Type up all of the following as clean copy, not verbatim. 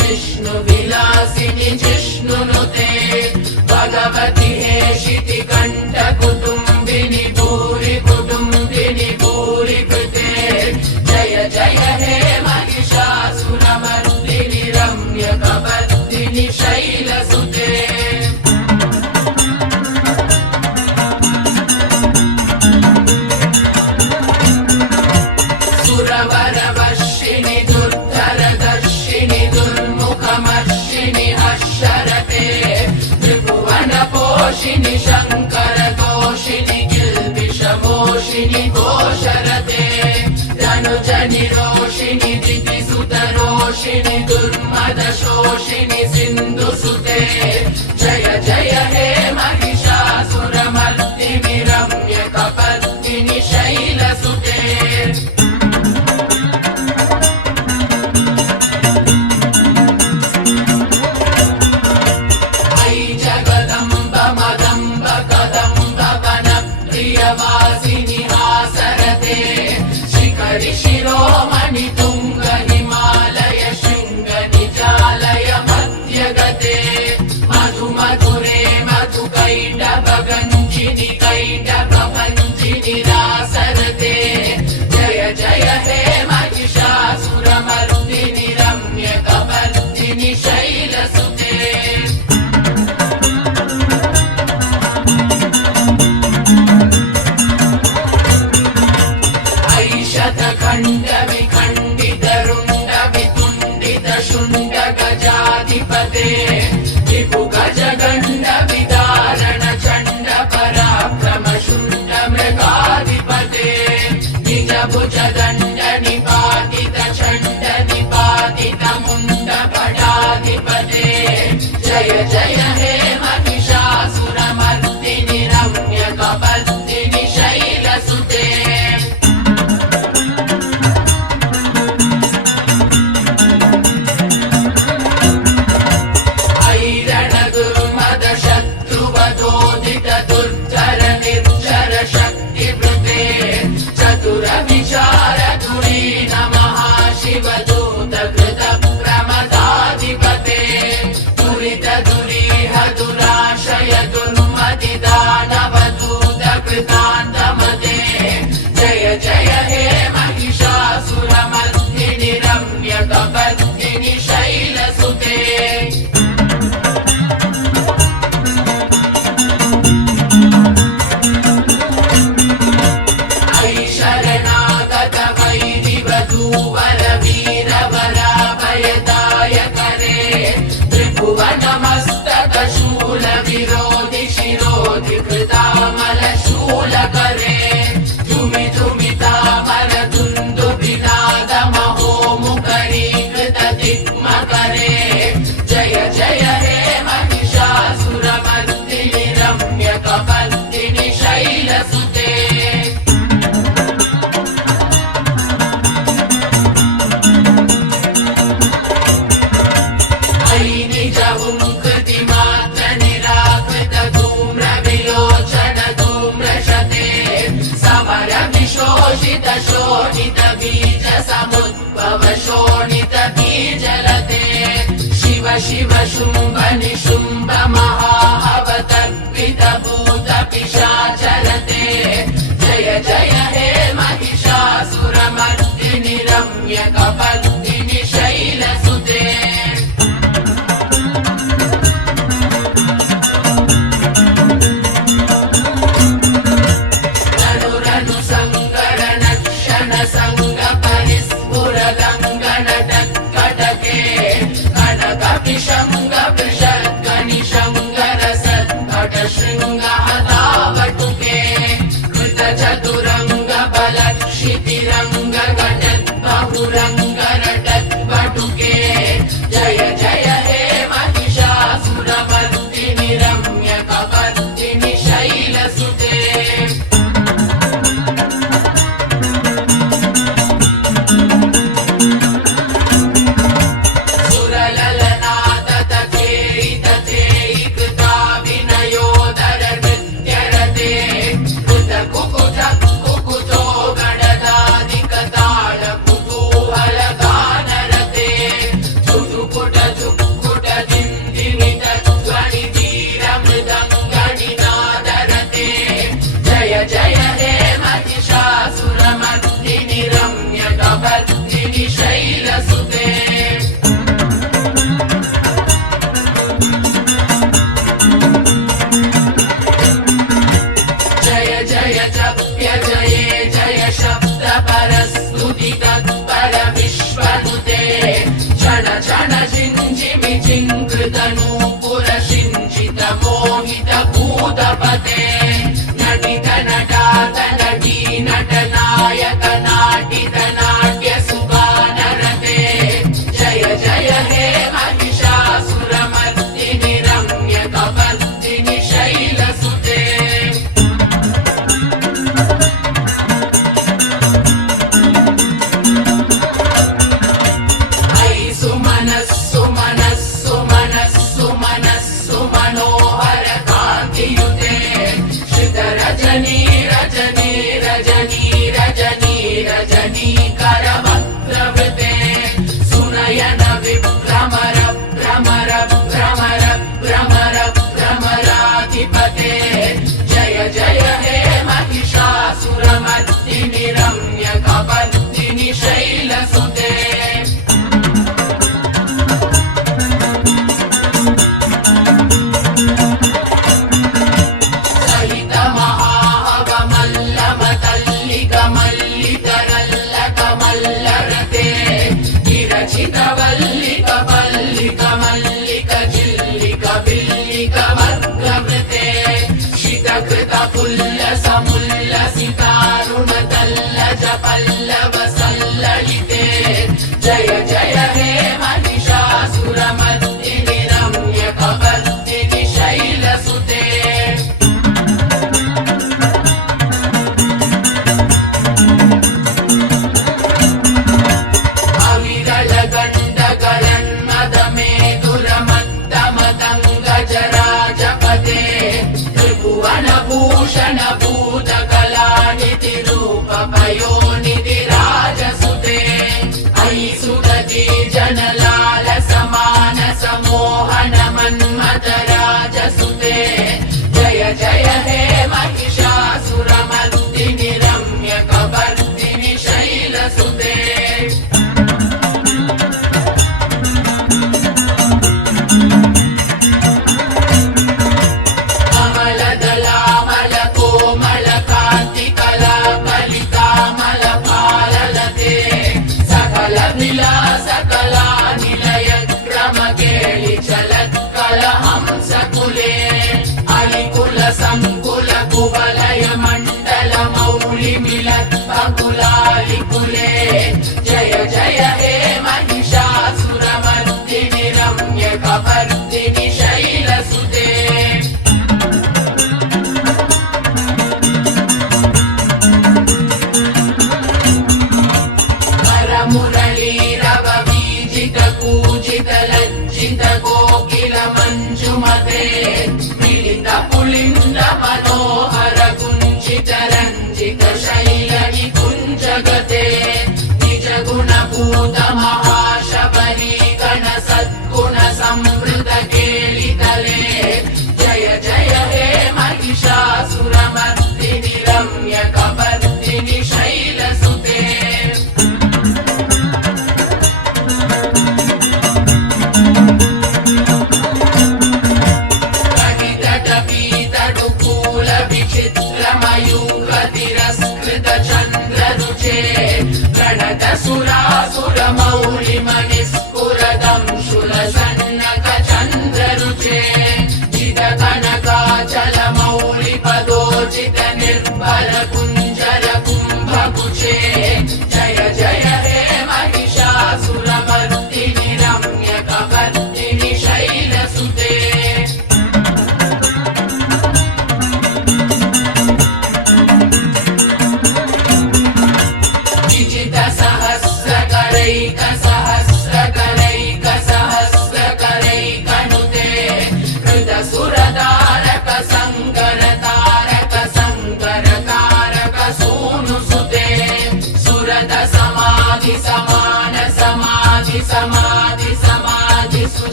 विष्णुविलासिनि जिष्णुनुते भगवति हेशिति कण्ठ कुटुम्बिनि भूरि कुटुम्बिनि भूरि कृते जय जय हे महिषासुरमर्दिनि रम्यकपर्दिनि शैलसुते सुरवरवर्षिणि दुर्धरदर्शिनि दुर्मुखमर्षिणि हर्षरते त्रिभुवनपोषिणि शङ्करतोषिणि किल्बिषमोषिणि घोषरते धनुजनिरोषिणि दितिसुतरोषिणि दुर्मदशोषिणि सिन्धुसुते जय जय हे महिषासुरमर्दिनि रम्यकपर्दिनि शैलसुते वासिनि हासरते शिखरि शिरोमणि तुंग हिमालय शृंग निजालय मध्यगते मधु मधुरे मधु कैटभ गञ्जिनि कैटभ भञ्जिनि रासरते जय जय हे महिषासुरमर्दिनि रम्यकपर्दिनि शैलसुते खण्ड विखण्डित रुण्ड वितुण्डित शुण्ड गजाधिपते विभु गज गण्ड विदारण चण्ड पराक्रम शुण्ड मृगाधिपते निज भुज दण्ड निपातित चण्ड निपातित मुण्ड पडाधिपते जय जय हे महिषासुरमर्दिनि रम्यकपर्दिनि शैलसुते दुर्धर निर्जर शक्तिवृते चतुर विचार धुरी नमः शिव दूत कृत प्रमदाधिपते दुरित दुरीह दुराशय दुर्मति दानव दूत कृतान्तमते जय जय हे महिषासुरमर्दिनि रम्यकपर्दिनि शैलसुते त्रिभुवनमस्तक शूल विरोधि शिरोधि कृतामल शूल करे धुमि धुमि तामर धुन्दु विनाद महो मुकरीकृत दिग्मकरे जय जय हे महिषासुरमर्दिनि रम्यकपर्दिनि शैलसुते शोषित शोणित बीज समुद्भव शोणित बीजलते शिव शिव शुम्भ निशुम्भ महाहवतर्पित भूत पिशाचरते जय जय हे महिषासुरमर्दिनि रम्यकपर्दिनि शैलसुते संग परिस्फुर गंगन टकटके कनक विषंग विषद्ग निषंग रसद घट शृंग हतावटुके कृत चतुरंग बलक्षितिरंग घटत बहुरंग रटत वटुके जय जय हे महिषासुरमर्दिनि रम्यकपर्दिनि शैलसुते चिङ्कृत नूपुर सिञ्चित मोहित भूतपते नटित नटात नटी नटनायक नाटित नाट्य सुगानरते जय जय हे महिषासुरमर्दिनि रम्य कपर्दिनि शैलसुते मनोहर कान्तियुते श्रित रजनी रजनी रजनी रजनी रजनी करवक्त्रवृते सुनयन विभ्रमर भ्रमर भ्रमर भ्रमर भ्रमराधिपते जय जय हे महिषासुरमर्दिनि रम्य कपर्दिनि शैलसुते वल्लिक वल्लिक मल्लिक जिल्लिक बिल्लिक वर्गवृते शितकृत पुल्ल समुल्लसितारुण तल्लज पल्लव सल्ललिते जय जय हे महिषासुरमर्दिनि रम्य कपर्दिनि शैलसुते भूषण भूत कलानिधि रूप पयोनिधि राजसुते अयि सुगति जनलाल समान समोहन मन्मथ राजसुते जय जय हे महिषासुरमर्दिनि रम्य कपर्दिनि शैलसुते सकला निलय क्रम केळि चलत्कल हंसकुले अलिकुल संकुल कुवलय मण्डल मौलि मिलत् बकुलालिकुले जय जय हे महिषासुरमर्दिनि रम्य कपर्दिनि शैलसुते कूजित लज्जित कोकिल मंजुमते मिलित पुलिंद मनोहर कुंजित रंजित शैल निकुंजगते निज गुण भूत महाशबरी गण सद्गुण समृद्ध केलितले जय जय हे महिषासुरमर्दिनि रम्य कपर्दिनि शैलसुते मयूरतिरस्कृत चन्द्ररुचे प्रणत सुरासुर मौलि मणिस्फुरदं शूलसन्नक चन्द्ररुचे जित कनकाचल मौलि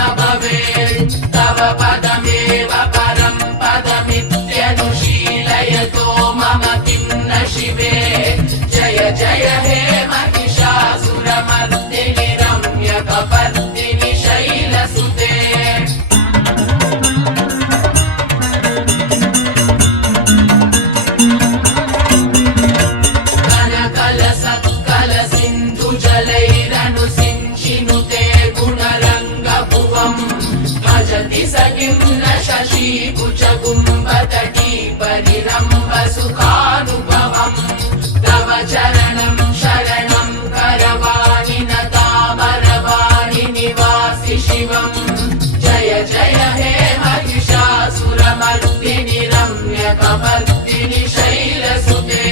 न भवेत् तव पदमेव परं पदमित्यनुशीलयतो मम किं न शिवे जय जय हे महिषासुरमर्दिनि रम्यकपर्दिनि शैलसुते जलैरनुसिञ्चिनुते गुणरङ्गभुवम् भजति स किं न शशीकुचकुम्भतटी परिरम्भसुखानुभवम् तव चरणं शरणं करवाणि न तामरवाणि निवासि शिवम् जय जय हे महिषासुरमर्दिनि रम्यकपर्दिनि शैलसुते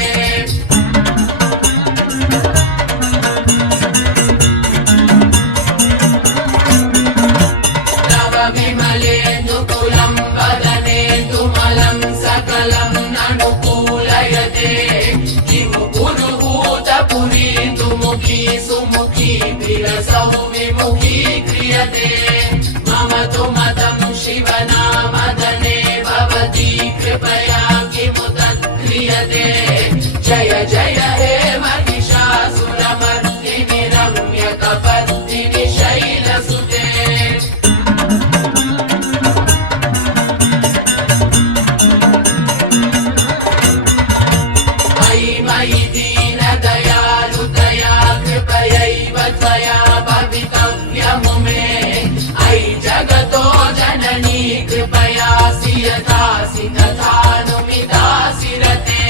विमलेन्दुकुलं वदनेन्दुमलं सकलं ननुकूलयते किमु पुरुहूतपुरीन्दुमुखी सुमुखी विरसौ विमुखी क्रियते मम तु मतं शिवनामदने भवती कृपया किमु तत्क्रियते जय जय हे महिषासुरमर्दिनि रम्यकपर्दिनि शैलसुते मयि दीनदयालुतया कृपयैव त्वया भवितव्यमुमे अयि जगतो जननी कृपयासि यथासि तथानुमितासि रते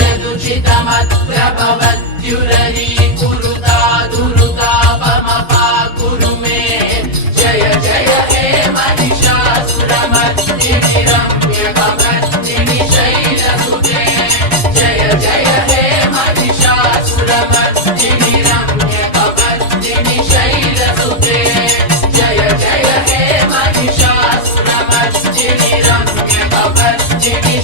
यदुचितमत्र भवत्युररीकुरुता दुरुतापमपाकुरु मे जय जय हे महिषासुरमर्दिनि रम्यकपर्दिनि शैलसुते जय जय हे महिषासुरमर्दिनि रम्यकपर्दिनि शैलसुते जय जय हे महिषासुरमर्दिनि रम्यकपर्दिनि